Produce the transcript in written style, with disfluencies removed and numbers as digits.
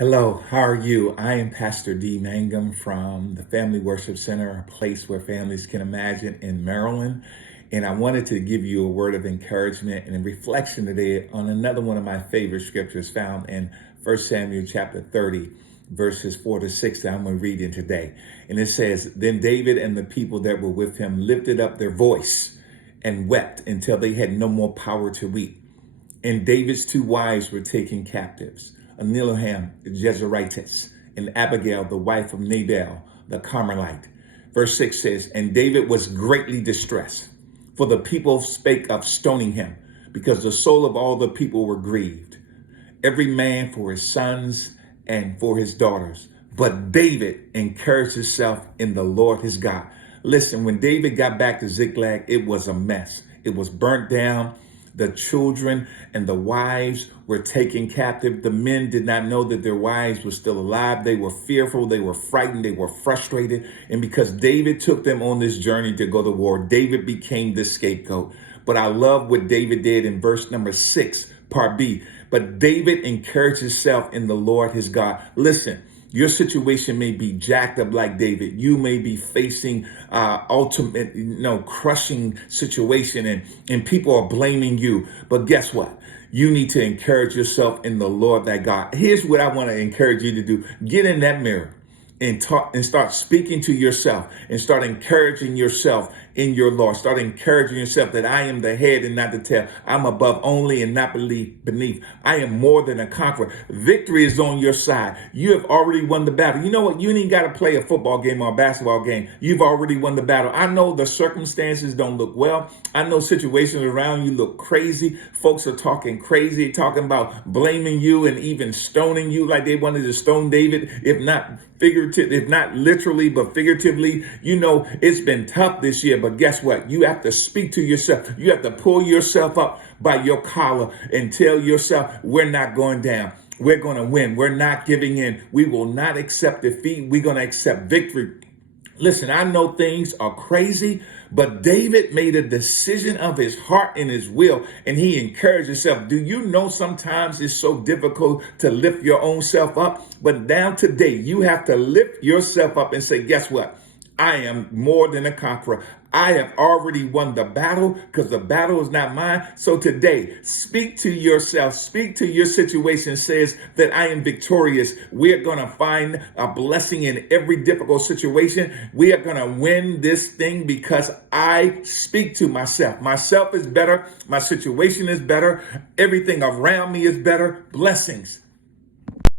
Hello, how are you? I am Pastor D. Mangum from the Family Worship Center, a place where families can imagine in Maryland. And I wanted to give you a word of encouragement and a reflection today on another one of my favorite scriptures found in 1 Samuel chapter 30, verses 4 to 6 that I'm going to read in today. And it says, Then David and the people that were with him lifted up their voice and wept until they had no more power to weep. And David's two wives were taken captives, Ahinoam the Jezreelitess, and Abigail, the wife of Nabal, the Carmelite. Verse 6 says, And David was greatly distressed, for the people spake of stoning him, because the soul of all the people were grieved, every man for his sons and for his daughters. But David encouraged himself in the Lord his God. Listen, when David got back to Ziklag, it was a mess. It was burnt down. The children and the wives were taken captive. The men did not know that their wives were still alive. They were fearful. They were frightened. They were frustrated. And because David took them on this journey to go to war, David became the scapegoat. But I love what David did in verse number 6, part B. But David encouraged himself in the Lord his God. Listen. Your situation may be jacked up like David. You may be facing ultimate, crushing situation and people are blaming you. But guess what? You need to encourage yourself in the Lord thy God. Here's what I want to encourage you to do. Get in that mirror and talk and start speaking to yourself and start encouraging yourself in your Lord. Start encouraging yourself that I am the head and not the tail. I'm above only and not beneath. I am more than a conqueror. Victory is on your side. You have already won the battle. You know what? You ain't got to play a football game or a basketball game. You've already won the battle. I know the circumstances don't look well. I know situations around you look crazy. Folks are talking crazy, talking about blaming you and even stoning you like they wanted to stone David, if not figurative, if not literally, but figuratively. You know, it's been tough this year, but guess what? You have to speak to yourself. You have to pull yourself up by your collar and tell yourself, we're not going down. We're going to win. We're not giving in. We will not accept defeat. We're going to accept victory. Listen, I know things are crazy, but David made a decision of his heart and his will, and he encouraged himself. Do you know sometimes it's so difficult to lift your own self up? But now today, you have to lift yourself up and say, guess what? I am more than a conqueror. I have already won the battle because the battle is not mine. So today, speak to yourself, speak to your situation, says that I am victorious. We are going to find a blessing in every difficult situation. We are going to win this thing because I speak to myself. Myself is better. My situation is better. Everything around me is better. Blessings.